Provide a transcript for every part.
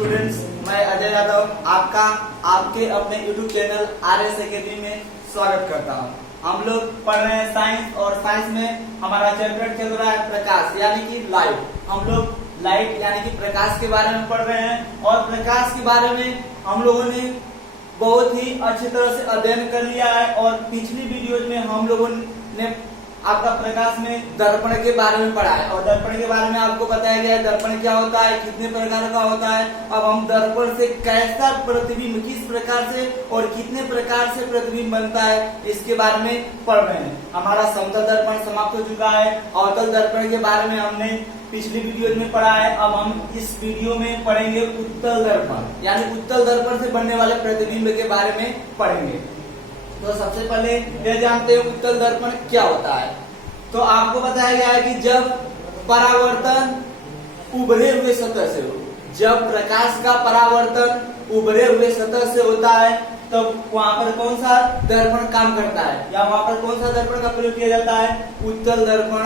Students, मैं अजय यादव आपका आपके अपने यूट्यूब चैनल RS अकेडमी में स्वागत करता हूं। हम लोग पढ़ रहे हैं साइंस और साइंस में हमारा चैप्टर चल रहा है प्रकाश यानी कि लाइट। हम लोग लाइट यानी कि प्रकाश के बारे में पढ़ रहे हैं और प्रकाश के बारे में हम लोगों ने बहुत ही अच्छी तरह से अध्ययन कर लिया है। और पिछली वीडियोज में हम लोगों ने आपका प्रकाश में दर्पण के बारे में पढ़ा है और दर्पण के बारे में आपको बताया गया है दर्पण क्या होता है, कितने प्रकार का होता है। अब हम दर्पण से कैसा प्रतिबिंब, किस प्रकार से और कितने प्रकार से प्रतिबिंब बनता है इसके बारे में पढ़ रहे हैं। हमारा समतल दर्पण समाप्त हो चुका है। अवतल दर्पण के बारे में हमने पिछली वीडियो में पढ़ा है। अब हम इस वीडियो में पढ़ेंगे उत्तल दर्पण यानी उत्तल दर्पण से बनने वाले प्रतिबिंब के बारे में पढ़ेंगे। तो सबसे पहले यह जानते हैं उत्तल दर्पण क्या होता है। तो आपको बताया गया है कि जब परावर्तन उभरे हुए सतह से हो, जब प्रकाश का परावर्तन उभरे हुए सतह से होता है तब वहां पर कौन सा दर्पण काम करता है या वहां पर कौन सा दर्पण का प्रयोग किया जाता है, उत्तल दर्पण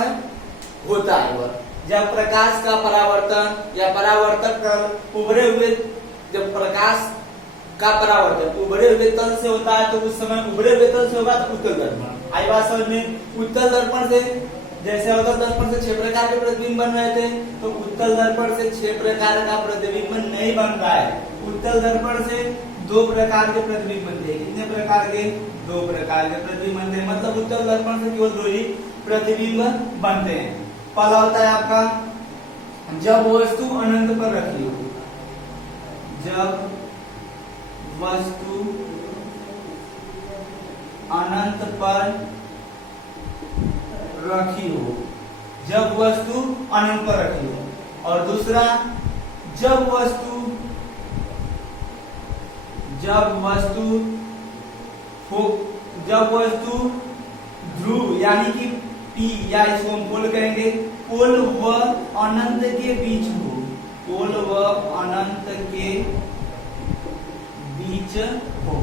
होता है। वह जब प्रकाश का परावर्तन या परावर्तक उभरे हुए, जब प्रकाश का परावर्तन उभरे हुए तल से होता है तो उस समय उभरे हुए तल से होगा तो उत्तल दर्पण। आई बात समझ में। उत्तल दर्पण से जैसे अवतल दर्पण से 6 प्रकार के प्रतिबिंब बन रहे थे तो उत्तल दर्पण से 6 प्रकार का प्रतिबिंब नहीं बन रहा है। उत्तल दर्पण से 2 प्रकार के प्रतिबिंब बनते हैं। कितने प्रकार के? 2 प्रकार के प्रतिबिंब बनते हैं। मतलब उत्तल दर्पण से केवल 2 ही प्रतिबिंब बनते हैं। पहला होता है आपका जब वस्तु अनंत पर रखी हो, जब वस्तु अनंत पर रखी हो, जब वस्तु अनंत पर रखी हो। और दूसरा जब वस्तु ध्रुव यानी कि P या इसको हम पोल कहेंगे, पोल व अनंत के बीच हो, पोल व अनंत के बीच हो।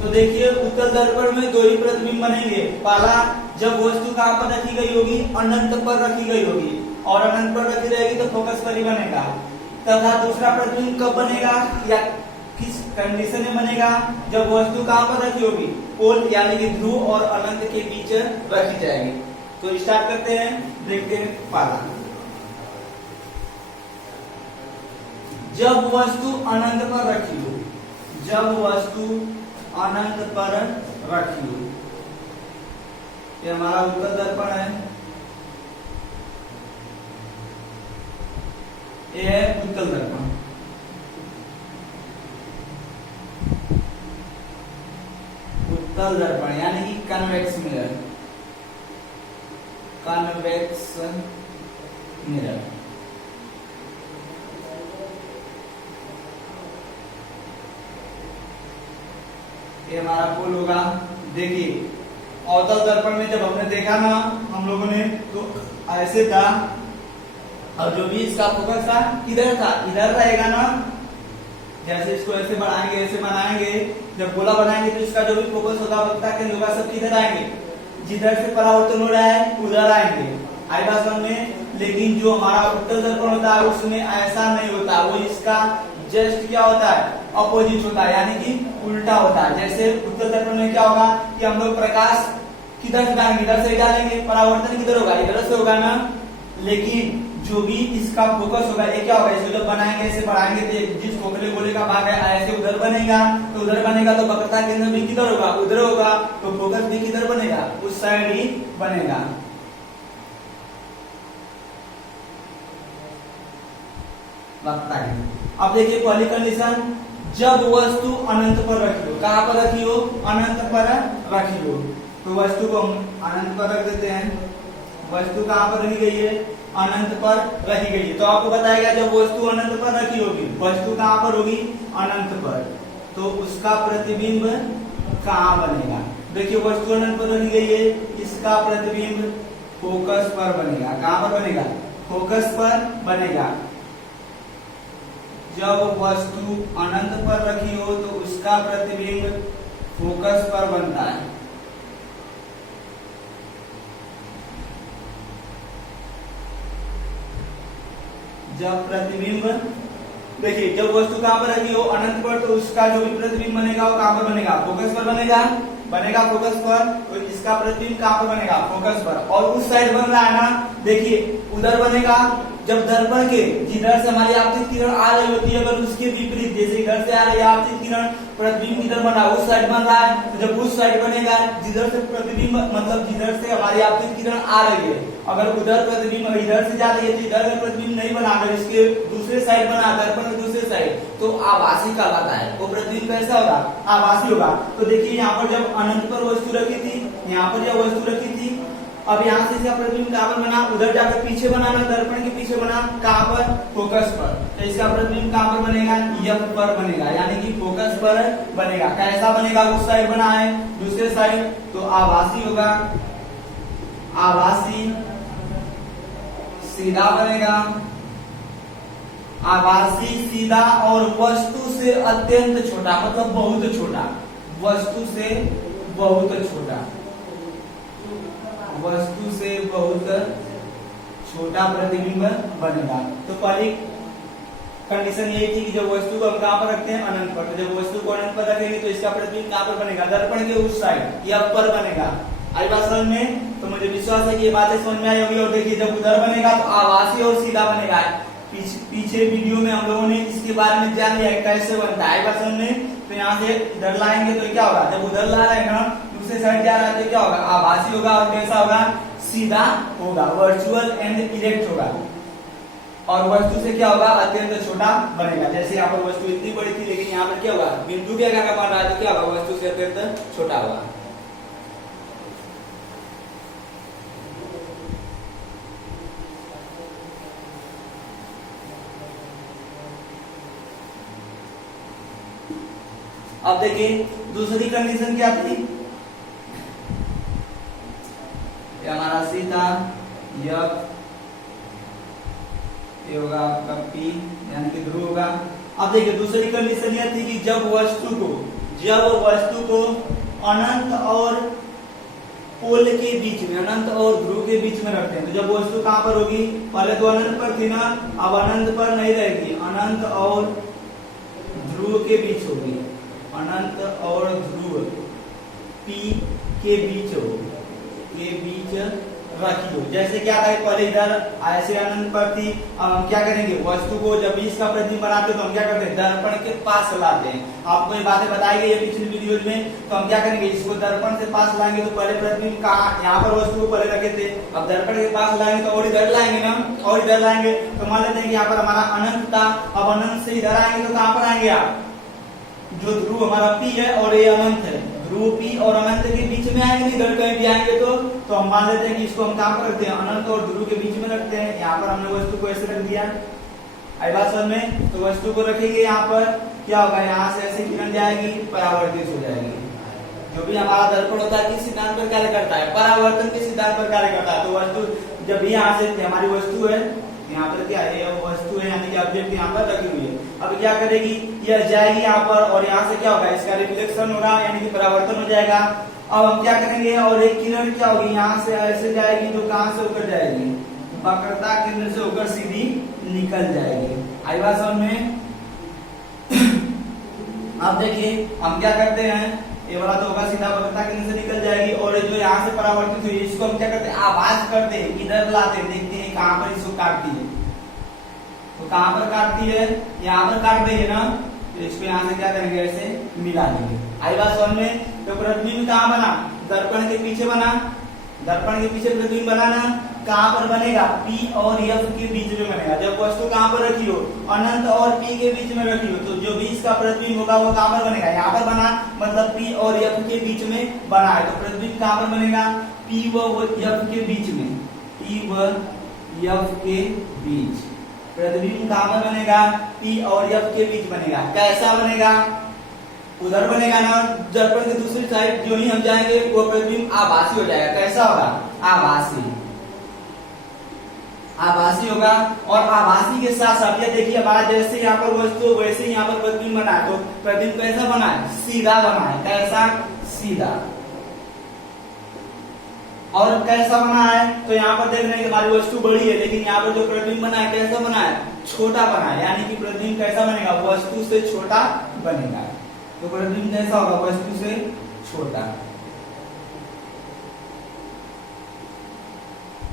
तो देखिए उत्तल दर्पण में 2 ही प्रतिबिंब बनेंगे। पहला जब वस्तु कहां पर रखी गई होगी, अनंत पर रखी गई होगी और अनंत पर रखी रहेगी तो फोकस पर ही बनेगा। तथा दूसरा प्रतिबिंब कब बनेगा या किस कंडीशन में बनेगा, जब वस्तु कहां पर रखी होगी, पोल यानी कि ध्रुव और अनंत के बीच रखी जाएगी। तो स्टार्ट करते हैं, देखते हैं पहला। जब वस्तु अनंत पर रखी हो, जब वस्तु अनंत पर रखी हो, ये हमारा उत्तल दर्पण है। ये है उत्तल दर्पण। उत्तल दर्पण यानी कि कन्वेक्स मिरर, कन्वेक्स मिरर। ये हमारा पोल होगा। देखिए अवतल दर्पण में जब हमने देखा ना हम लोगों ने तो ऐसे था और जो भी इसका फोकस था किधर था, इधर रहेगा ना। जैसे इसको ऐसे बढ़ाएंगे, ऐसे बनाएंगे, जब गोला बनाएंगे तो इसका जो भी फोकस होगा, वक्ता केंद्र होगा, सब किधर आएंगे, जिधर से परावर्तन हो रहा है उधर आएंगे। आई बात समझ में। लेकिन जो हमारा उत्तल दर्पण होता है उसमें ऐसा नहीं होता, वो इसका जस्ट क्या होता है, अपोजिट होता है यानी कि उल्टा होता है। जैसे उत्तल दर्पण में क्या होगा कि हम लोग प्रकाश किधर से डालेंगे, इधर से डालेंगे, परावर्तन किधर होगा, इधर से होगा ना। लेकिन जो भी इसका फोकस होगा ये क्या होगा, इसको जब बनाएंगे ऐसे बढ़ाएंगे तो जिस खोखले गोले का भाग है ऐसे उधर बनेगा, तो उधर बनेगा तो वक्रता केंद्र भी किधर होगा, उधर होगा, तो फोकस भी किधर बनेगा, उस साइड ही बनेगा। वक्ता केंद्र। अब देखिए पहली कंडीशन, जब वस्तु अनंत पर रखी हो, कहां पर रखी हो, अनंत पर रखी हो। तो वस्तु को हम अनंत पर रख देते हैं। वस्तु कहां पर रखी गई है, अनंत पर रखी गई है। तो आपको बताया गया जब वस्तु अनंत पर रखी होगी, वस्तु कहां पर होगी, अनंत पर, तो उसका प्रतिबिंब कहां बनेगा। देखिए वस्तु अनंत पर रखी गई है, इसका प्रतिबिंब फोकस पर बनेगा। कहां पर बनेगा, फोकस पर बनेगा। जब वस्तु अनंत पर रखी हो तो उसका प्रतिबिंब फोकस पर बनता है। जब प्रतिबिंब देखिए जब वस्तु कहाँ पर रखी हो अनंत पर, तो उसका जो भी प्रतिबिंब बनेगा वो कहाँ पर बनेगा, फोकस पर बनेगा फोकस पर। तो इसका प्रतिबिंब कहाँ पर बनेगा, फोकस पर। और उस साइड बन रहा है ना, देखिए उधर बनेगा जब दर्पण के जिधर से हमारी आपतित किरण आ रही होती है, अगर उसके विपरीत जैसे इधर से आ रही है आपतित किरण, प्रतिबिंब इधर बना उस साइड बन रहा है, तो जब उस साइड बनेगा जिधर से प्रतिबिंब मतलब जिधर से हमारी आपतित किरण आ रही है, अगर उधर प्रतिबिंब इधर से जा रही है तो इधर का प्रतिबिंब नहीं बना, अगर इसके दूसरे साइड बना दर्पण के दूसरे साइड, तो आभासी कहलाता है। वो प्रतिबिंब कैसा होगा, आभासी होगा। तो देखिए यहाँ पर जब अनंत पर वस्तु रखी थी, यहाँ पर जब वस्तु रखी थी, अब यहाँ से इसका प्रतिबिंब कहाँ पर बना, उधर जाकर पीछे बना ना, दर्पण के पीछे बना, कहाँ पर, फोकस पर। तो इसका प्रतिबिंब कहाँ पर बनेगा, एफ पर बनेगा, यानी कि फोकस पर बनेगा। कैसा बनेगा, उस साइड बना है दूसरे साइड, तो आभासी होगा, आभासी सीधा बनेगा, आभासी सीधा, और वस्तु से अत्यंत छोटा मतलब बहुत छोटा, वस्तु से बहुत छोटा, वस्तु से बहुत छोटा प्रतिबिंब बनेगा। तो पहली कंडीशन यही थी कि जब वस्तु को हम कहाँ पर रखते हैं, अनंत पर। तो जब वस्तु को अनंत पर रखेंगे तो इसका प्रतिबिंब कहाँ पर बनेगा, दर्पण के उस साइड या पर बनेगा। आई बात समझ में? तो मुझे विश्वास है कि ये बातें समझ में आई होगी। और देखिए जब उधर बनेगा तो आभासी और सीधा बनेगा। पीछे वीडियो में हम लोगों ने इसके बारे में जान लिया कैसे बनता है। आई बात समझ में? तो यहाँ से इधर लाएंगे तो क्या होगा, जब उधर ला रहे हैं ना दूसरे साइड जा रहा है तो क्या होगा, आभासी होगा। और कैसा होगा, सीधा होगा, वर्चुअल एंड इरेक्ट होगा। और वस्तु से क्या होगा, अत्यंत छोटा बनेगा। जैसे यहाँ पर वस्तु इतनी बड़ी थी, लेकिन यहाँ पर क्या होगा, बिंदु के आकार का बन रहा है तो क्या होगा, वस्तु से अत्यंत छोटा होगा। अब देखिए दूसरी कंडीशन क्या थी, हमारा सीधा यफ, ये होगा आपका पी यानी कि ध्रुव होगा। अब देखिए दूसरी कंडीशन यह थी कि जब वस्तु को अनंत और पोल के बीच में, अनंत और ध्रुव के बीच में रखते हैं, तो जब वस्तु कहां पर होगी, पहले तो अनंत पर थी ना, अब अनंत पर नहीं रहेगी, अनंत और ध्रुव के बीच होगी, अनंत और ध्रुव पी के बीच रखी हो। जैसे क्या था, पहले इधर ऐसे अनंत पर थी, अब हम क्या करेंगे, वस्तु को जब इसका प्रतिबिंब बनाते तो हम क्या करते हैं, दर्पण के पास लाते हैं। आपको ये बातें बताई गई है पिछली वीडियो में। तो हम क्या करेंगे, इसको दर्पण से पास लाएंगे तो पहले प्रतिबिंब कहाँ, यहाँ पर वस्तु को पहले रखे थे, अब दर्पण के पास लाएंगे तो और इधर लाएंगे ना, और इधर लाएंगे। तो मान लेते हैं कि यहाँ पर हमारा अनंत था, अब अनंत से इधर आएंगे तो कहाँ पर आएंगे आप, जो ध्रुव हमारा पी है और ये अनंत है, ध्रुव पी और अनंत के बीच में आएंगे, इधर कहीं भी आएंगे तो हम मान लेते हैं कि इसको हम कहां पर रखते हैं, अनंत और ध्रुव के बीच में रखते हैं। यहाँ पर हमने वस्तु को ऐसे रख दिया, आई बात समझ में? तो वस्तु को रखेंगे यहाँ पर, क्या होगा, यहाँ से ऐसे किरण जाएगी, परावर्तित हो जाएगी। जो भी हमारा दर्पण होता है किस सिद्धांत पर कार्य करता है, परावर्तन के सिद्धांत पर कार्य करता है। तो वस्तु जब भी यहाँ से हमारी वस्तु है, यहाँ पर क्या है, वस्तु है यानी कि ऑब्जेक्ट यहाँ पर रखी हुई है। अब क्या करेगी, यह जाएगी यहाँ पर और यहाँ से क्या होगा, इसका रिफ्लेक्शन होगा यानी कि परावर्तन हो जाएगा। अब हम क्या करेंगे, और एक किरण क्या होगी, यहाँ से ऐसे जाएगी, जो कहाँ से होकर जाएगी, वक्रता केंद्र से होकर सीधी निकल जाएगी। आई बात समझ में? अब देखिए हम क्या करते हैं, ये वाला तो होगा सीधा, वक्रता केंद्र से निकल जाएगी। और जो यहाँ से परावर्तित हुई इसको हम क्या करते हैं, आभास करते हैं, इधर लाते हैं, देखते हैं कहाँ पर इसको काटती है। तो कहाँ पर काटती है, यहाँ पर काट रही है ना, तो इसको यहाँ से क्या करेंगे, ऐसे मिला देंगे। आई बात समझ में? तो प्रतिबिंब कहाँ बना, दर्पण के पीछे बना, दर्पण के पीछे प्रतिबिंब बनाना, कहाँ पर बनेगा, पी और एफ के बीच में बनेगा। जब वस्तु कहाँ पर रखी हो, अनंत और पी के बीच में रखी हो, तो जो भी इसका प्रतिबिंब होगा वो कहाँ पर बनेगा, यहाँ पर बना, मतलब पी और एफ के बीच में बना है। तो प्रतिबिंब कहाँ पर बनेगा, पी व एफ के बीच में, पी व एफ के बीच प्रतिबिंब कहाँ पर बनेगा, पी और एफ के बीच बनेगा। कैसा बनेगा, उधर बनेगा ना, दर्पण की दूसरी साइड जो ही हम जाएंगे वो प्रतिबिंब आभासी हो जाएगा। कैसा होगा, आभासी, आभासी होगा। और आभासी के साथ साथ ये देखिए हमारा जैसे यहाँ पर वस्तु वैसे यहाँ पर प्रतिबिंब बना है, तो प्रतिबिंब कैसा बना है, सीधा बना है। कैसा, सीधा। और कैसा बना है, तो यहाँ पर देख रहे हैं कि हमारी वस्तु बड़ी है, लेकिन यहाँ पर जो प्रतिबिंब बना है कैसा बना है, छोटा बना है। यानी कि प्रतिबिंब कैसा बनेगा, वस्तु से छोटा बनेगा। तो प्रतिबिंब कैसा होगा, वस्तु से छोटा।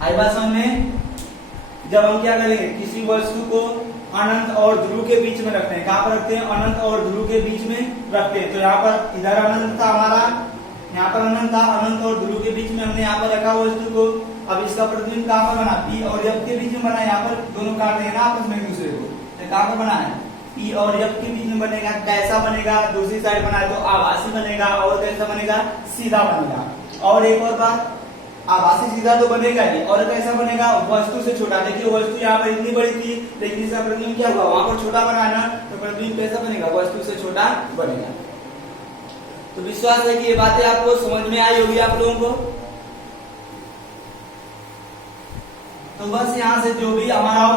आई बात समझ में। जब हम क्या करेंगे, किसी वस्तु को अनंत और ध्रुव के बीच में रखते हैं, कहां पर रखते हैं, अनंत और ध्रुव के बीच में रखते हैं। तो यहाँ पर इधर अनंत था हमारा, यहाँ पर अनंत था, अनंत और ध्रुव के बीच में हमने यहाँ पर रखा वस्तु को। अब इसका प्रतिबिंब कहां पर बना, पी और एफ के बीच में बना। यहाँ पर दोनों काट देंगे ना आपस में एक दूसरे को, तो कहां पर बना है, पी और एफ के बीच में बनेगा। कैसा बनेगा, दूसरी साइड बनाए तो आभासी बनेगा, और कैसा बनेगा, सीधा बनेगा। और एक और बात, आभासी सीधा तो बनेगा ही, और कैसा बनेगा, वस्तु से छोटा। देखिए वस्तु यहाँ पर इतनी बड़ी थी, लेकिन इसका प्रतिबिंब क्या हुआ, वहां पर छोटा बना है ना, तो प्रतिबिंब कैसा बनेगा, वस्तु से छोटा बनेगा। तो विश्वास है कि ये बातें आपको समझ में आई होगी आप लोगों को। तो बस यहाँ से जो भी हमारा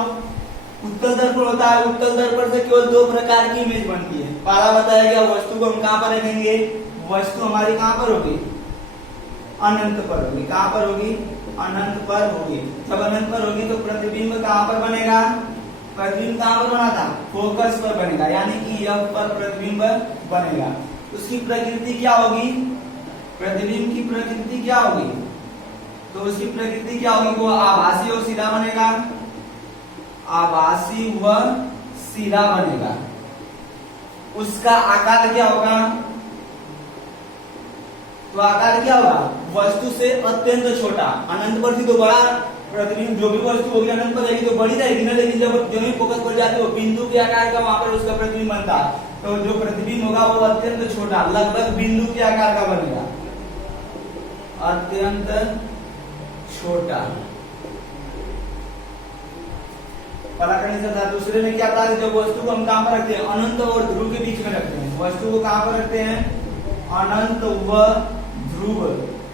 उत्तल दर्पण होता है, उत्तल दर्पण से केवल दो प्रकार की इमेज बनती है। पहला बताया गया, वस्तु को हम कहां पर रखेंगे, वस्तु हमारी कहां पर होगी, अनंत पर होगी। कहां पर होगी, अनंत पर होगी। जब अनंत पर होगी तो प्रतिबिंब कहां पर बनेगा, प्रतिबिंब कहां पर बना था, फोकस पर बनेगा, यानी कि एफ पर प्रतिबिंब बनेगा। उसकी प्रकृति क्या होगी, प्रतिबिंब की प्रकृति क्या होगी, तो उसकी प्रकृति क्या होगी, वो आभासी और सीधा बनेगा, आभासी व सीधा बनेगा। उसका आकार क्या होगा, तो आकार क्या होगा, वस्तु से अत्यंत छोटा। अनंत पर थी तो बड़ा प्रतिबिंब, जो भी वस्तु होगी अनंत पर रहेगी तो बड़ी रहेगी ना, लेकिन जब जो ही फोकस पर जाती है वो बिंदु के आकार का वहां पर उसका प्रतिबिंब बनता है। तो जो प्रतिबिंब होगा वो अत्यंत छोटा, लगभग बिंदु के आकार का बनेगा, अत्यंत छोटा। पराकर्णी से था। दूसरे में क्या था, जब वस्तु को हम कहां पर रखते हैं, अनंत और ध्रुव के बीच में रखते हैं। वस्तु को कहां पर रखते हैं, अनंत व ध्रुव,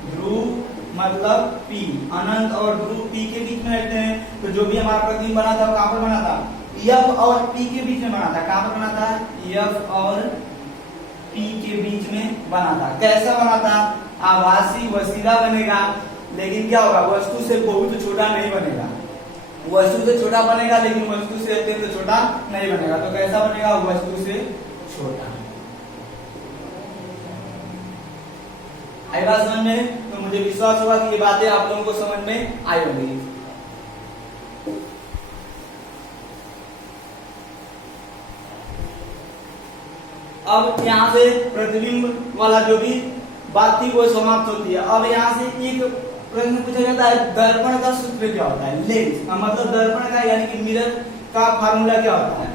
ध्रुव मतलब P, अनंत और ध्रुव P के बीच में रखते हैं। तो जो भी हमारा प्रतिबिंब बना था वो कहां पर बना था, F और P के बीच में बना था। कहां पर बना था, F और P के बीच में बना था। कैसा बना था, आभासी व सीधा बनेगा, लेकिन क्या होगा, वस्तु से बहुत छोटा नहीं बनेगा। वस्तु से छोटा बनेगा लेकिन वस्तु से अत्यंत छोटा नहीं बनेगा। तो कैसा बनेगा, वस्तु से छोटा। आई बात समझ में। तो मुझे विश्वास होगा कि ये बातें आप लोगों को समझ में आई होंगी। अब यहाँ से प्रतिबिंब वाला जो भी बात थी वो समाप्त होती है। अब यहाँ से एक प्रश्न पूछा जाता है, दर्पण का सूत्र क्या होता है, लेंस मतलब दर्पण का यानी कि मिरर का फार्मूला क्या होता है,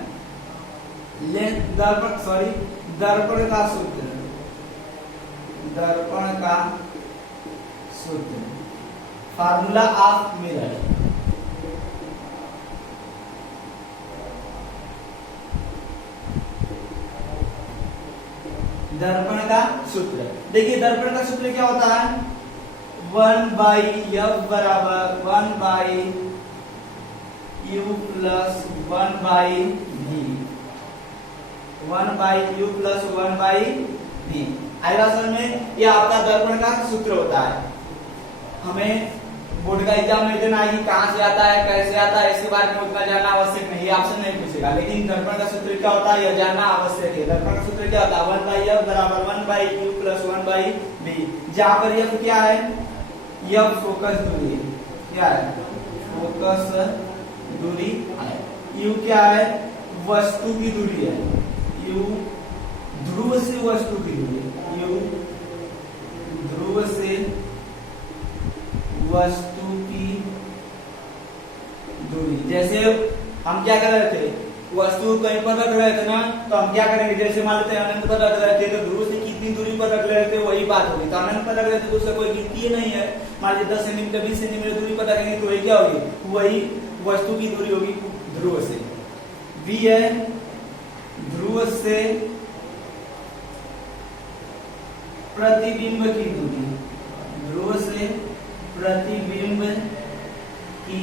दर्पण का सूत्र, दर्पण का सूत्र, फार्मूला ऑफ मिरर। दर्पण का सूत्र, देखिए दर्पण का सूत्र क्या होता है, 1/f बराबर 1/u plus 1/v, 1/u plus 1/v। आएगा समझ में। यह आपका दर्पण का सूत्र होता है। हमें बोर्ड का एग्जाम में देना है कि कहां से आता है, कैसे आता है, इसके बारे में उतना जानना आवश्यक नहीं है, आपसे नहीं पूछेगा। लेकिन दर्पण का सूत्र क्या होता है यह जानना आवश्यक है। दर्पण का सूत्र क्या होता है, 1/f बराबर 1/u प्लस 1/v। जहां पर f क्या है, यह फोकस दूरी क्या है, फोकस दूरी है। u क्या है, वस्तु की दूरी है, u ध्रुव से वस्तु की दूरी, u ध्रुव से वस्तु की दूरी। जैसे हम क्या कर रहे थे, वस्तु कहीं पर रख रहे थे ना, तो हम क्या करेंगे, जैसे मान लेते हैं अनंत पर रख रहे थे तो ध्रुव से कितनी दूरी पर रख रहे थे वही बात होगी। तो अनंत पर रख रहे थे तो उसका कोई गिनती ही नहीं है, मान लीजिए 10 सेंटीमीटर 20 सेंटीमीटर दूरी पर रखेंगे तो वही क्या होगी, वही वस्तु की दूरी होगी ध्रुव से। v है ध्रुव से प्रतिबिंब की दूरी, ध्रुव से प्रतिबिंब की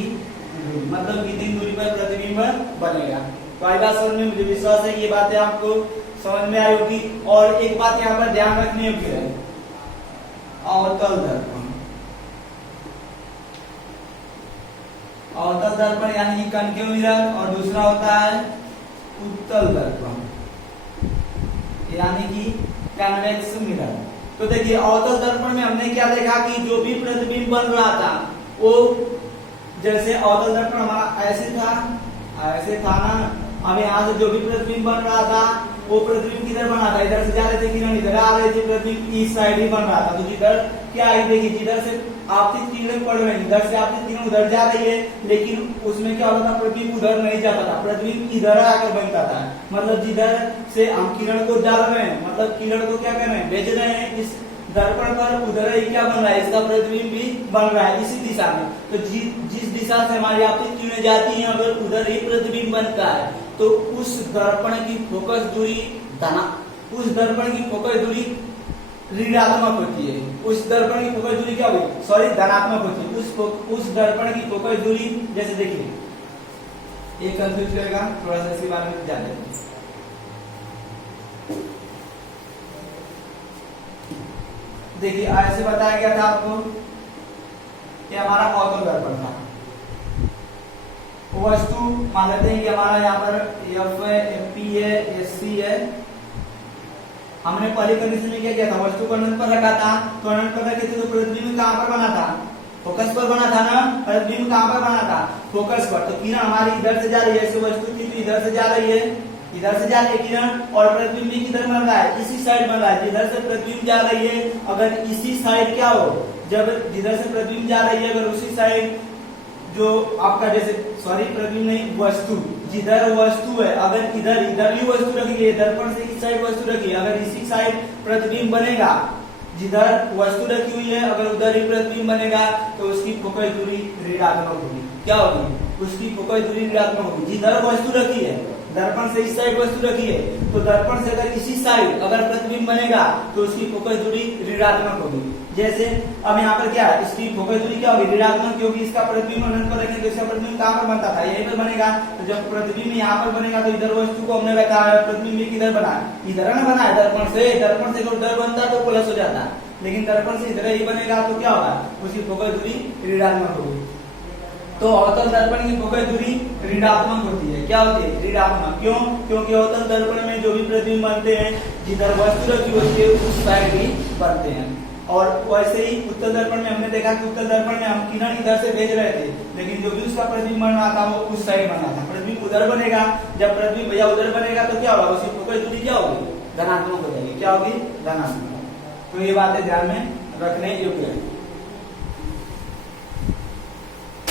दूरी मतलब कितनी दूरी पर प्रतिबिंब बनेगा। तो आई बात समझ में, मुझे विश्वास है कि ये बातें आपको समझ में आई होगी। और एक बात यहाँ पर ध्यान रखनी होगी, अवतल दर्पण, अवतल दर्पण यानी कि कनकेव मिरर, और दूसरा होता है उत्तल दर्पण यानी कि कन्वेक्स मिरर। तो देखिए अवतल दर्पण में हमने क्या देखा कि जो भी प्रतिबिंब बन रहा था वो, जैसे अवतल दर्पण हमारा ऐसे था ना, अब यहाँ से जो भी प्रतिबिंब बन रहा था वो प्रतिबिंब किधर बना था, इधर से जा रहे थे किरण, इधर आ रहे थे, प्रतिबिंब इस साइड ही बन रहा था। तो जिधर क्या आई देखिए, जिधर से आपतित किरण पड़ रही है, इधर से आपतित किरण उधर जा रही है, लेकिन उसमें क्या होता था, प्रतिबिंब उधर नहीं जाता था, प्रतिबिंब इधर आकर बनता था। मतलब जिधर से हम किरण को डाल रहे हैं, मतलब किरण को क्या कर रहे हैं, भेज रहे हैं, इस दर्पण पर उधर ही क्या बन रहा है, इसका प्रतिबिंब भी बन रहा है इसी दिशा में। तो जिस दिशा से हमारी आपतित किरणें जाती हैं, अगर उधर ही प्रतिबिंब बनता है तो उस दर्पण की फोकस दूरी ऋणात्मक होती है। उस दर्पण की फोकस दूरी क्या होगी, सॉरी धनात्मक होती है। उस दर्पण की फोकस दूरी, जैसे देखिए एक कंफ्यूज करेगा, थोड़ा सा इसके बारे में जान लेते हैं। देखिए ऐसे बताया गया था आपको कि हमारा अवतल दर्पण था, वस्तु मान लेते हैं कि हमारा यहाँ पर एफ है, एफ है, एस सी है। हमने पहली कंडीशन में क्या किया था, वस्तु को अनंत पर रखा था, तो अनंत पर रखे थे तो प्रतिबिंब कहाँ पर बना था, फोकस पर बना था ना, प्रतिबिंब कहाँ पर बना था, फोकस पर। तो किरण हमारी इधर से जा रही है, वस्तु थी तो इधर से जा रही है, किरण, और प्रतिबिंब भी किधर बन रहा है, इसी साइड बन रहा है, जिधर से प्रतिबिंब जा रही है। अगर इसी साइड क्या हो, जब जिधर से प्रतिबिंब जा रही है, अगर उसी साइड जो आपका जैसे प्रतिबिंब नहीं, वस्तु, जिधर वस्तु है, अगर इधर ही वस्तु रखी है, दर्पण से इस साइड वस्तु रखी है, अगर इसी साइड प्रतिबिंब बनेगा, जिधर वस्तु रखी हुई है अगर उधर ही प्रतिबिंब बनेगा तो उसकी फोकस दूरी ऋणात्मक होगी। क्या होगी, उसकी फोकस दूरी ऋणात्मक होगी। जिधर वस्तु रखी है, दर्पण से इस साइड वस्तु रखी है, तो दर्पण से अगर इसी साइड अगर प्रतिबिंब बनेगा तो उसकी फोकस दूरी ऋणात्मक होगी। जैसे अब यहाँ पर क्या है, इसकी फोकस दूरी क्या होगी, ऋणात्मक, क्योंकि इसका प्रतिबिंब अनंत पर रखेंगे तो इसका प्रतिबिंब कहाँ पर बनता था, यहीं पर बनेगा। तो जब प्रतिबिंब यहाँ पर बनेगा तो इधर वस्तु को हमने रखा है, प्रतिबिंब किधर बना है, इधर ना बना है, दर्पण से उधर बनता है तो प्लस हो जाता है, लेकिन दर्पण से इधर ही बनेगा तो क्या होगा, उसकी फोकस दूरी ऋणात्मक होगी। तो अवतल दर्पण की फोकस दूरी ऋणात्मक होती है। क्या होती है, ऋणात्मक। क्यों, क्योंकि अवतल दर्पण में जो भी प्रतिबिंब बनते हैं, जिधर वस्तु रखी होती है उस साइड ही बनते हैं। और वैसे ही उत्तल दर्पण में हमने देखा कि उत्तल दर्पण में हम किरण इधर से भेज रहे थे, लेकिन जो भी उसका प्रतिबिंब बन रहा था वो उस साइड बन रहा था। प्रतिबिंब उधर बनेगा, जब प्रतिबिंब भैया उधर बनेगा तो क्या होगा, उसकी फोकस दूरी क्या होगी, धनात्मक हो जाएगी। क्या होगी, धनात्मक। तो ये बातें ध्यान में रखने योग्य है।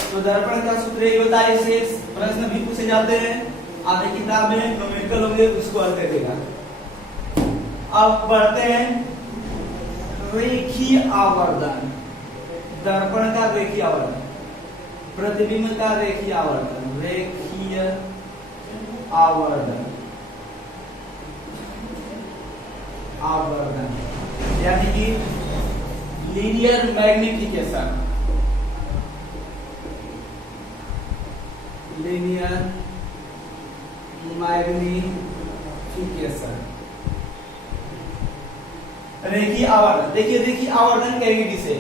तो दर्पण का सूत्र यही होता है, इससे प्रश्न भी पूछे जाते हैं, आपकी किताब में न्यूमेरिकल होंगे उसको हल कर देगा। अब बढ़ते हैं रेखीय आवर्धन, दर्पण का रेखीय आवर्धन, प्रतिबिंब का रेखीय आवर्धन, रेखीय आवर्धन, यानी कि लीनियर मैग्निफिकेशन, रेखीय आवर्धन। देखिए रेखीय आवर्धन कहेंगे किसे,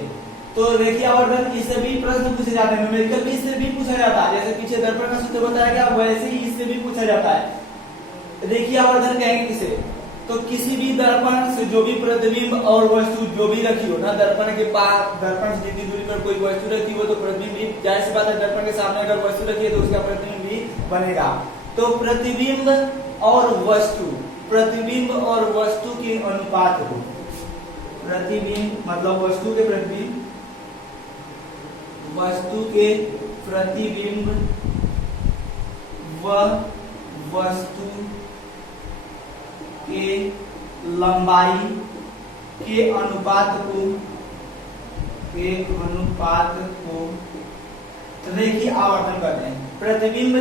तो रेखीय आवर्धन इससे भी प्रश्न पूछे जाते हैं, न्यूमेरिकल भी इससे भी पूछा जाता है। जैसे पीछे दर्पण का सूत्र बताया गया वैसे ही इससे भी पूछा जाता है। रेखीय आवर्धन कहेंगे किसे, तो किसी भी दर्पण से जो भी प्रतिबिंब और वस्तु जो भी रखी हो ना, दर्पण के पास, दर्पण से जितनी दूरी पर कोई वस्तु रखी हो तो प्रतिबिंब भी, जाहिर सी बात है दर्पण के सामने अगर वस्तु रखी है तो उसका प्रतिबिंब भी बनेगा। तो प्रतिबिंब और वस्तु के अनुपात को, प्रतिबिंब मतलब वस्तु के प्रतिबिंब, वस्तु के प्रतिबिंब व वस्तु के लंबाई के अनुपात को रेखीय आवर्धन कहते हैं। प्रतिबिंब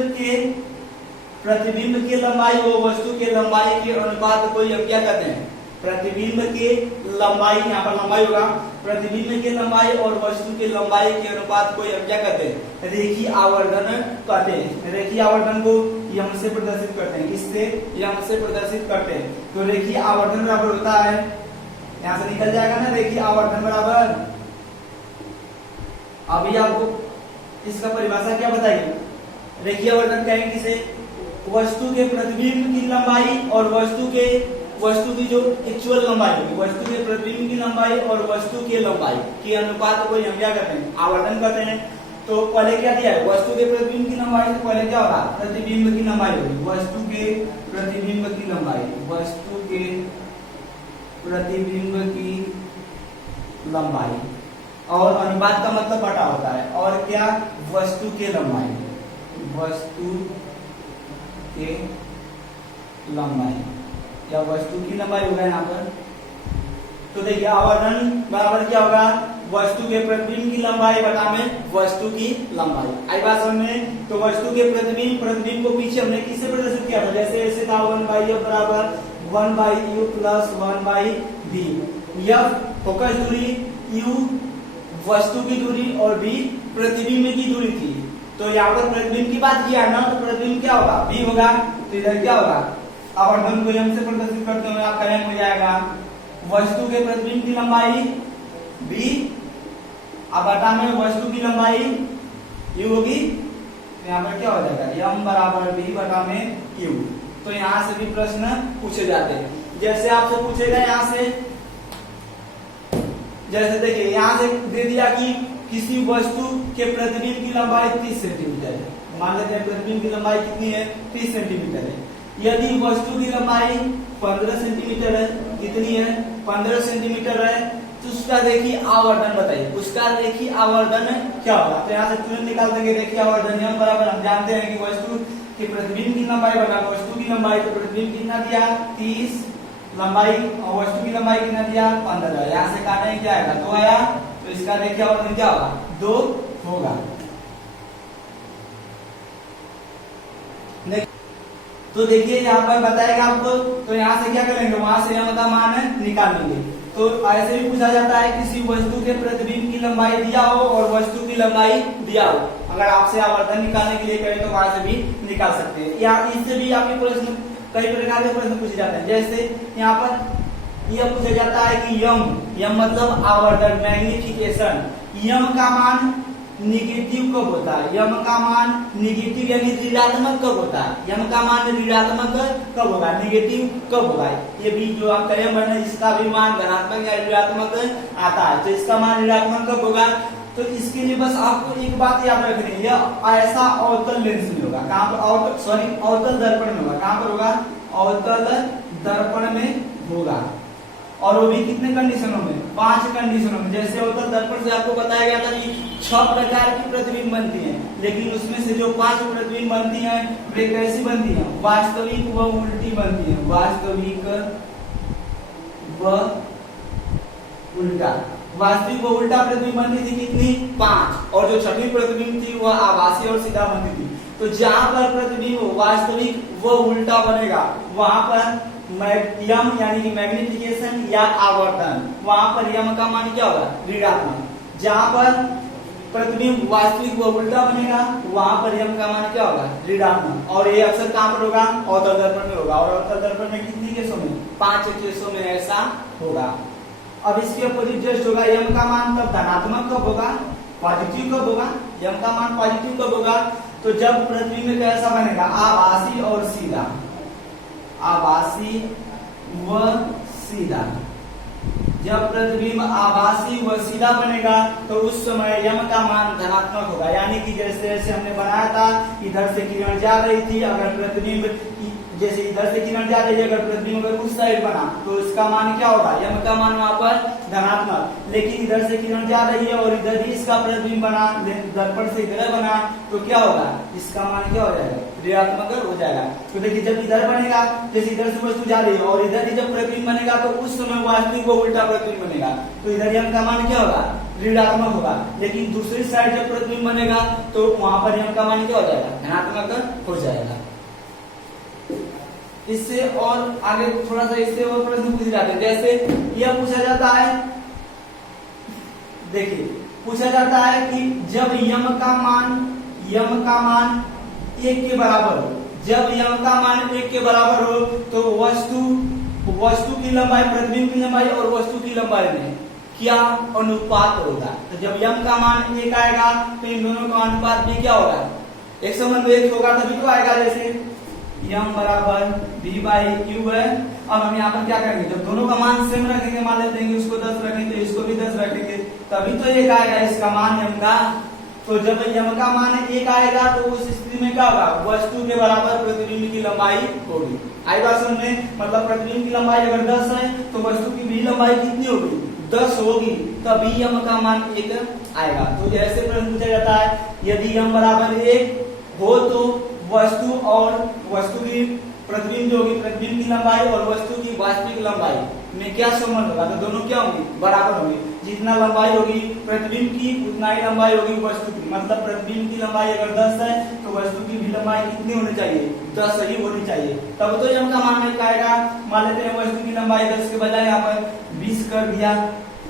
के लंबाई व वस्तु के लंबाई के अनुपात को हम क्या कहते हैं, प्रतिबिंब के लंबाई, यहाँ पर लंबाई होगा, प्रतिबिंब के लंबाई और वस्तु के लंबाई के अनुपात को हम क्या कहते हैं, रेखीय आवर्धन कहते हैं। रेखीय आवर्धन को यम से प्रदर्शित करते हैं, किससे, यम से प्रदर्शित करते हैं। तो रेखीय आवर्धन बराबर होता है, यहाँ से निकल जाएगा ना, रेखीय आवर्धन बराबर, अभी आपको इसका परिभाषा क्या बताइए? रेखीय आवर्धन कहेंगे किसे? वस्तु के प्रतिबिंब की लंबाई और वस्तु की जो एक्चुअल लंबाई होगी, वस्तु के प्रतिबिंब की लंबाई और वस्तु की लंबाई के अनुपात को हम क्या करते हैं? आवर्धन करते हैं। तो पहले क्या दिया है? वस्तु के प्रतिबिंब की लंबाई, तो पहले क्या होगा? प्रतिबिंब की लंबाई होगी, वस्तु के प्रतिबिंब की लंबाई, वस्तु के प्रतिबिंब की लंबाई, और अनुपात का मतलब बटा होता है, और क्या? वस्तु के लंबाई, वस्तु के लंबाई या वस्तु की लंबाई होगा यहाँ पर। तो देखिए आवर्धन बराबर क्या होगा? वस्तु के प्रतिबिंब की लंबाई बटा में वस्तु की लंबाई। आई बात समझ में? तो वस्तु के प्रतिबिंब को पीछे हमने किससे प्रदर्शित किया था? जैसे ऐसे था 1/f बराबर 1/u plus 1/v। f focus दूरी, u वस्तु की दूरी और v प्रतिबिंब की दूरी थी। तो यहाँ पर प्रतिबिंब की बात किया ना, तो प्रतिबिंब क्या होगा? v होगा। तो इधर क्या होगा? आवर्धन को एम से प्रदर्शित करते हुए आपका एम हो जाएगा वस्तु के प्रतिबिंब की लंबाई v अब बटा में वस्तु की लंबाई u होगी। तो यहाँ पर क्या हो जाएगा? m बराबर v बटा में u। तो यहाँ से भी प्रश्न पूछे जाते हैं। जैसे आपसे पूछेगा यहाँ से, जैसे देखिए यहाँ से दे दिया कि किसी वस्तु के प्रतिबिंब की लंबाई 30 सेंटीमीटर है। मान लेते हैं प्रतिबिंब की लंबाई कितनी है? 30 सेंटीमीटर है। यदि वस्तु की लंबाई 15 सेंटीमीटर है, कितनी है? 15 सेंटीमीटर है, तो उसका देखिए आवर्धन बताइए। उसका देखिए आवर्धन क्या होगा? तो यहाँ से तुरंत निकाल देंगे। देखिए आवर्धन हम बराबर हम जानते हैं कि वस्तु के प्रतिबिंब की लंबाई बटा वस्तु की लंबाई। तो प्रतिबिंब कितना दिया? 30 लंबाई, और वस्तु की लंबाई कितना दिया? 15। यहाँ से काटेंगे, क्या आएगा? 2 आया। तो इसका देखिए आवर्धन क्या होगा? 2 होगा। तो देखिए यहाँ पर बताएगा आपको। तो यहाँ से क्या करेंगे? वहां से यम का मान निकाल लेंगे। तो ऐसे भी पूछा जाता है किसी वस्तु के प्रतिबिंब की लंबाई दिया हो और वस्तु की लंबाई दिया हो। अगर आपसे आवर्धन निकालने के लिए कहें तो वहां से भी निकाल सकते हैं। या इससे भी आपके प्रश्न, कई प्रकार के प्रश्न पूछे जाते हैं। जैसे यहाँ पर यह पूछा जाता है कि यम मतलब आवर्धन, मैग्निफिकेशन। यम का मान निगेटिव कब होता है? यम का मान निगेटिव यानी ऋणात्मक कब होता है? यम का मान ऋणात्मक कब होगा? निगेटिव कब होगा? ये भी जो आपका यम है इसका भी मान धनात्मक या ऋणात्मक आता है। तो इसका मान ऋणात्मक कब होगा? तो इसके लिए बस आपको एक बात याद रखनी है, यह ऐसा अवतल लेंस में होगा। कहाँ पर? अवतल दर्पण में होगा। कहाँ पर होगा? अवतल दर्पण में होगा। और वो भी कितने कंडीशनों में? 5 कंडीशनों में। जैसे अवतल दर्पण से आपको बताया गया था कि 6 प्रकार की प्रतिबिंब बनती हैं, लेकिन उसमें से जो 5 प्रतिबिंब बनती हैं वे कैसी बनती हैं? वास्तविक व उल्टी बनती हैं। वास्तविक व उल्टा। वास्तविक व उल्टा प्रतिबिंब बनती थी कितनी? 5। और जो छठी प्रतिबिंब थी वह आभासी और सीधा बनती थी। तो जहां पर प्रतिबिंब वास्तविक व उल्टा बनेगा वहां पर यम यानी कि मैग्निफिकेशन या आवर्धन, वहां पर यम का मान क्या होगा? ऋणात्मक। जहां पर प्रतिबिंब वास्तविक व उल्टा बनेगा वहां पर यम का मान क्या होगा? ऋणात्मक। और ये अक्सर कहां पर होगा? अवतल दर्पण में होगा। और अवतल दर्पण में कितनी केसों में? 5 केसों में ऐसा होगा। अब इसके अपोजिट जस्ट होगा, यम का मान तब धनात्मक कब होगा? पॉजिटिव कब होगा? यम का मान पॉजिटिव कब होगा? तो जब प्रतिबिंब कैसा बनेगा? आभासी और सीधा। आभासी व सीधा। जब प्रतिबिंब आभासी व सीधा बनेगा तो उस समय यम का मान धनात्मक होगा। यानी कि जैसे हमने बनाया था, इधर से किरण जा रही थी, अगर प्रतिबिंब जैसे इधर से किरण जा रही है, अगर प्रतिबिंब अगर उस साइड बना तो इसका मान क्या होगा? यम का मान वहां पर धनात्मक। लेकिन इधर से किरण जा रही है और इधर ही इसका प्रतिबिंब बना, दर्पण से इधर बना, तो क्या होगा? इसका मान क्या हो जाएगा? ऋणात्मक हो जाएगा। तो देखिए जब इधर बनेगा, जैसे इधर से वस्तु जा रही है और इधर ही जब प्रतिबिंब बनेगा तो उस समय वास्तविक व उल्टा प्रतिबिंब बनेगा। तो इधर यम का मान क्या होगा? ऋणात्मक होगा। लेकिन दूसरी साइड जब प्रतिबिंब बनेगा तो वहां पर यम का मान क्या हो जाएगा? धनात्मक हो जाएगा। इससे और आगे थोड़ा सा इससे और प्रश्न पूछे जाते हैं। जैसे यह पूछा जाता है, देखिए पूछा जाता है कि जब यम का मान 1 के बराबर हो, जब यम का मान 1 के बराबर हो तो वस्तु की लंबाई, प्रतिबिंब की लंबाई और वस्तु की लंबाई में क्या अनुपात होगा। तो जब m का मान 1 आएगा तो इन दोनों का अनुपात भी क्या होगा, 1:1 होगा, तभी तो आएगा। जैसे m बराबर v/u है। अब हम यहाँ पर क्या करेंगे, जब दोनों का मान सेम रखेंगे, मान लेते हैं उसको 10 रखेंगे, इसको भी 10 रखेंगे, तभी तो 1 आएगा इसका मान m का। तो जब m का मान 1 आएगा तो उस स्थिति में क्या होगा, वस्तु के बराबर प्रतिबिंब की लंबाई होगी। आई बात समझ में, मतलब प्रतिबिंब की लंबाई अगर 10 है तो वस्तु की भी लंबाई कितनी होगी, 10 होगी, तभी m का मान 1 आएगा। तो ऐसे प्रश्न पूछा जाता है, यदि m बराबर 1 हो तो वस्तु की प्रतिबिंब जो होगी, प्रतिबिंब की लंबाई और वस्तु की वास्तविक लंबाई में क्या संबंध होगा, तो दोनों क्या होंगी, बराबर होंगी। जितना लंबाई होगी प्रतिबिंब की उतना ही लंबाई होगी वस्तु की। मतलब प्रतिबिंब की लंबाई अगर 10 है तो वस्तु की भी लंबाई कितनी होनी चाहिए, 10 ही होनी चाहिए, तब तो m का मान 1 आएगा। मान लेते हैं वस्तु की लंबाई 10 के बजाय यहाँ पर 20 कर दिया,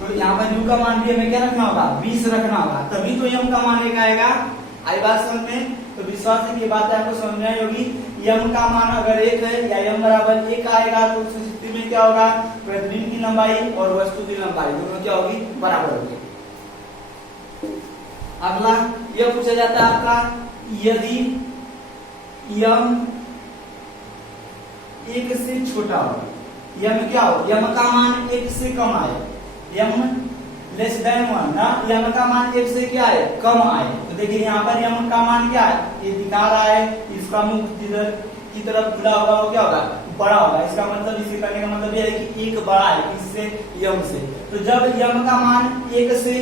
तो यहाँ पर u का मान भी हमें क्या रखना होगा, 20 रखना होगा, तभी तो m का मान 1 आएगा। आई बात समझ में, तो विश्वास है कि ये बात आपको समझ में आई होगी। m का मान अगर 1 है या m बराबर 1 आएगा तो उस स्थिति में क्या होगा, प्रतिबिंब की लंबाई और वस्तु की लंबाई दोनों क्या होगी, बराबर होगी। अगला यह पूछा जाता है आपका, यदि m 1 से छोटा हो, m क्या हो, m का मान 1 से कम आए, m लेस देन 1 ना, m का मान 1 से क्या है, कम आए। तो देखिए यहाँ पर m का मान क्या है, ये दिखा रहा है, इसका मुख जिधर की तरफ खुला होगा वो क्या होगा, बड़ा होगा। इसका मतलब, इसे करने का मतलब यह है कि 1 बड़ा है किससे, m से। तो जब m का मान 1 से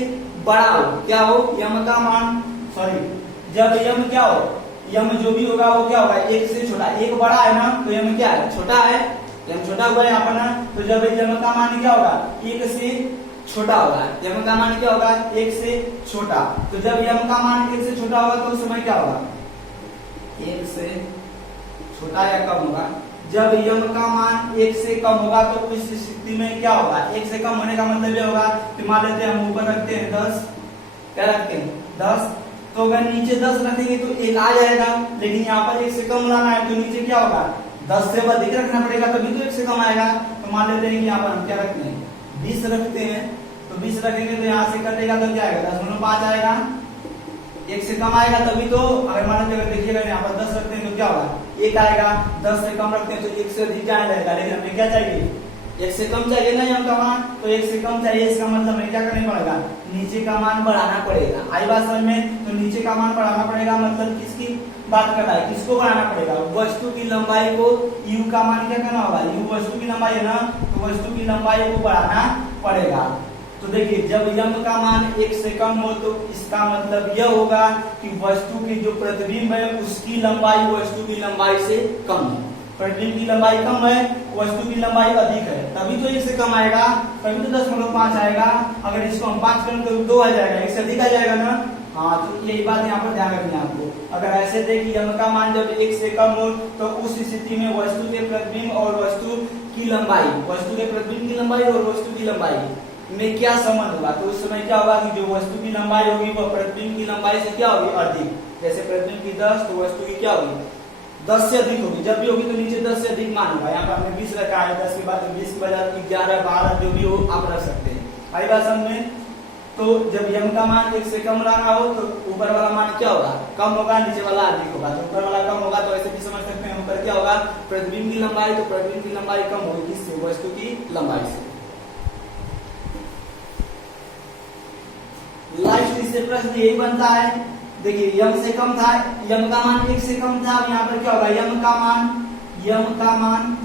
बड़ा हो, क्या हो, m का मान जब m क्या हो, m जो भी होगा वो क्या होगा, 1 से छोटा, 1 बड़ा है ना, तो m क्या है, छोटा है, m छोटा हुआ है यहाँ पर ना। तो जब m का मान क्या होगा, 1 से छोटा होगा, m का मान क्या होगा, 1 से छोटा। तो जब m का मान 1 से छोटा होगा तो उस समय क्या होगा, 1 से छोटा या कम होगा। जब m का मान 1 से कम होगा तो उस स्थिति में क्या होगा, 1 से कम होने का मतलब ये होगा कि मान लेते हैं हम ऊपर रखते हैं 10, क्या रखते हैं 10, तो अगर नीचे 10 रखेंगे तो 1 आ जाएगा, लेकिन यहाँ पर 1 से कम लाना है तो नीचे क्या होगा, 10 से अधिक रखना पड़ेगा, तभी तो 1 से कम आएगा। तो मान लेते हैं कि यहाँ पर हम क्या रखते हैं, 20 रखते हैं, तो 20 रखेंगे तो यहाँ से कटेगा तो क्या आएगा, 10×5 आएगा, 1 से कम आएगा तभी तो। अगर मान लीजिए देखिएगा यहाँ पर 10 रखते हैं तो क्या होगा, 1 आएगा, 10 से कम रखते हैं तो 1 से अधिक आने लगेगा, लेकिन हमें क्या चाहिए, 1 से कम चाहिए ना m का मान, तो 1 से कम चाहिए, इसका मतलब हमें क्या करना पड़ेगा, नीचे का मान बढ़ाना पड़ेगा। आई बात समझ में, तो नीचे का मान बढ़ाना पड़ेगा, मतलब किसकी बात कर रहा है, किसको बढ़ाना पड़ेगा, वस्तु की लंबाई को। u का मान क्या करना होगा, u वस्तु की लंबाई है ना, तो वस्तु की लंबाई को बढ़ाना पड़ेगा। तो देखिए जब m का मान 1 से कम हो तो इसका मतलब यह होगा कि वस्तु की जो प्रतिबिंब है उसकी लंबाई वस्तु की लंबाई से कम है। प्रतिबिंब की लंबाई कम है, वस्तु की लंबाई अधिक है, तभी तो 1 से कम आएगा, तभी तो 10×5 आएगा। अगर इसको हम 5 करें तो 2 आ जाएगा, 1 से अधिक आ जाएगा ना। हाँ, तो यही बात यहाँ पर ध्यान रखनी है आपको। अगर ऐसे थे कि m का मान जब 1 से कम हो तो उस स्थिति में वस्तु के प्रतिबिंब और वस्तु की लंबाई, वस्तु के प्रतिबिंब की लंबाई और वस्तु की लंबाई में क्या संबंध होगा, तो उस समय क्या होगा कि जो वस्तु की लंबाई होगी वो प्रतिबिंब की लंबाई से क्या होगी, अधिक। जैसे प्रतिबिंब की 10 तो वस्तु की क्या होगी, 10 से अधिक होगी। जब भी होगी तो नीचे 10 से अधिक मान होगा। यहाँ पर हमने 20 रखा है, 10 के बाद 20 के बजाय 11, 12 जो भी हो आप रख सकते हैं। आई बात समझ में। तो जब m का मान 1 से कम लाना हो तो ऊपर वाला मान क्या होगा, कम होगा, नीचे वाला अधिक होगा। तो ऊपर वाला कम होगा तो ऐसे भी समझ सकते हैं, ऊपर क्या होगा, प्रतिबिंब की लंबाई, तो प्रतिबिंब की लंबाई कम होगी किससे, वस्तु की लंबाई से। लास्ट इससे प्रश्न यही बनता है, देखिए m से कम था, m का मान 1 से कम था, अब यहाँ पर क्या होगा, m का मान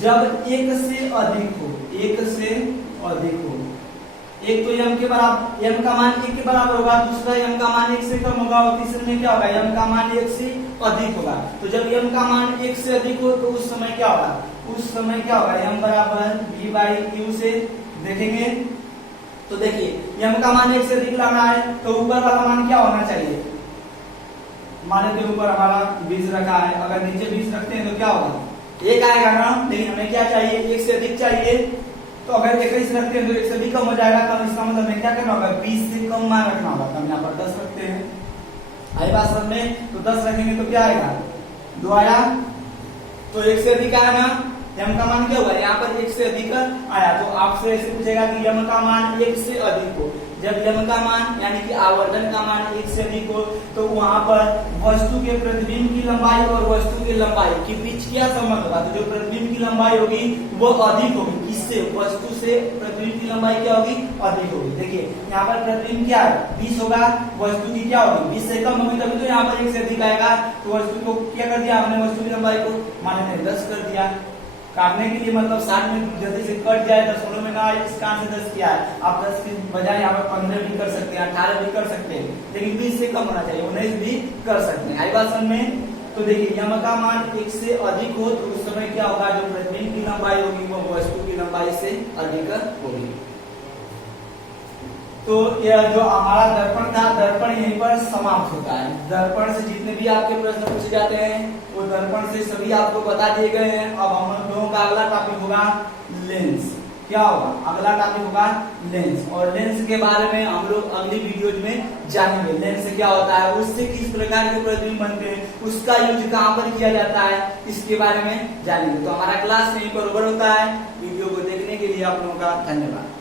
जब 1 से अधिक हो, 1 से अधिक हो, एक तो m के बराबर, m का मान 1 के बराबर होगा, दूसरा m का मान 1 से कम होगा, और तीसरे में क्या होगा, m का मान 1 से अधिक होगा। तो जब m का मान 1 से अधिक हो तो उस समय क्या होगा, उस समय क्या होगा, m बराबर v/u से देखेंगे। तो देखिए m का मान 1 से अधिक लाना है तो ऊपर वाला मान क्या होना चाहिए, मान लेते ऊपर हमारा 20 रखा है, अगर नीचे 20 रखते हैं तो क्या होगा, 1 आएगा ना। लेकिन हमें क्या चाहिए, 1 से अधिक चाहिए, तो अगर 21 रखते हैं तो 1 से भी कम हो जाएगा। तो इसका मतलब हमें क्या करना होगा, 20 से कम मान रखना होगा। तो हम यहाँ पर 10 रखते हैं, आई बात समझ में। तो 10 रखेंगे तो क्या आएगा, 2 आया, तो 1 से अधिक आया ना, यम का मान क्या होगा, यहाँ पर 1 से अधिक आया तो आपसे ऐसे पूछेगा कि यम का मान 1 से अधिक हो। जब यम का मान यानी कि आवर्धन का मान 1 से अधिक हो तो वहां पर वस्तु के प्रतिबिंब की लंबाई और वस्तु की लंबाई के बीच क्या संबंध होगा, तो जो प्रतिबिंब की लंबाई होगी वो अधिक होगी, किससे, वस्तु से प्रतिबिंब की लंबाई क्या होगी, अधिक होगी। देखिए यहाँ पर प्रतिबिंब क्या है 20 होगा, वस्तु की क्या होगी 20 से कम होगी, तभी तो यहाँ पर 1 से अधिक आएगा। तो वस्तु को क्या कर दिया आपने, वस्तु की लंबाई को मान 10 कर दिया। काटने के लिए मतलब 60 में जल्दी से कट जाए, दशमलव में ना आए, इस कारण से 10 किया है। आप 10 की बजाय यहाँ पर 15 भी कर सकते हैं, 18 भी कर सकते हैं, लेकिन 20 से कम होना चाहिए, 19 भी कर सकते हैं। आई बात समझ में। तो देखिए यम का मान 1 से अधिक हो तो उस समय क्या होगा, जो प्रतिबिंब की लंबाई होगी वो वस्तु की लंबाई से अधिक होगी। तो यह जो हमारा दर्पण था, दर्पण यहीं पर समाप्त होता है। दर्पण से जितने भी आपके प्रश्न पूछे जाते हैं वो दर्पण से सभी आपको बता दिए गए हैं। अब हम लोगों का अगला टॉपिक होगा लेंस। क्या होगा, अगला टॉपिक होगा लेंस, और लेंस के बारे में हम लोग अगली वीडियो में जानेंगे। लेंस क्या होता है, उससे किस प्रकार के प्रतिबिंब बनते हैं, उसका यूज कहाँ पर किया जाता है, इसके बारे में जानेंगे। तो हमारा क्लास यहीं पर ओवर होता है। वीडियो को देखने के लिए आप लोगों का धन्यवाद।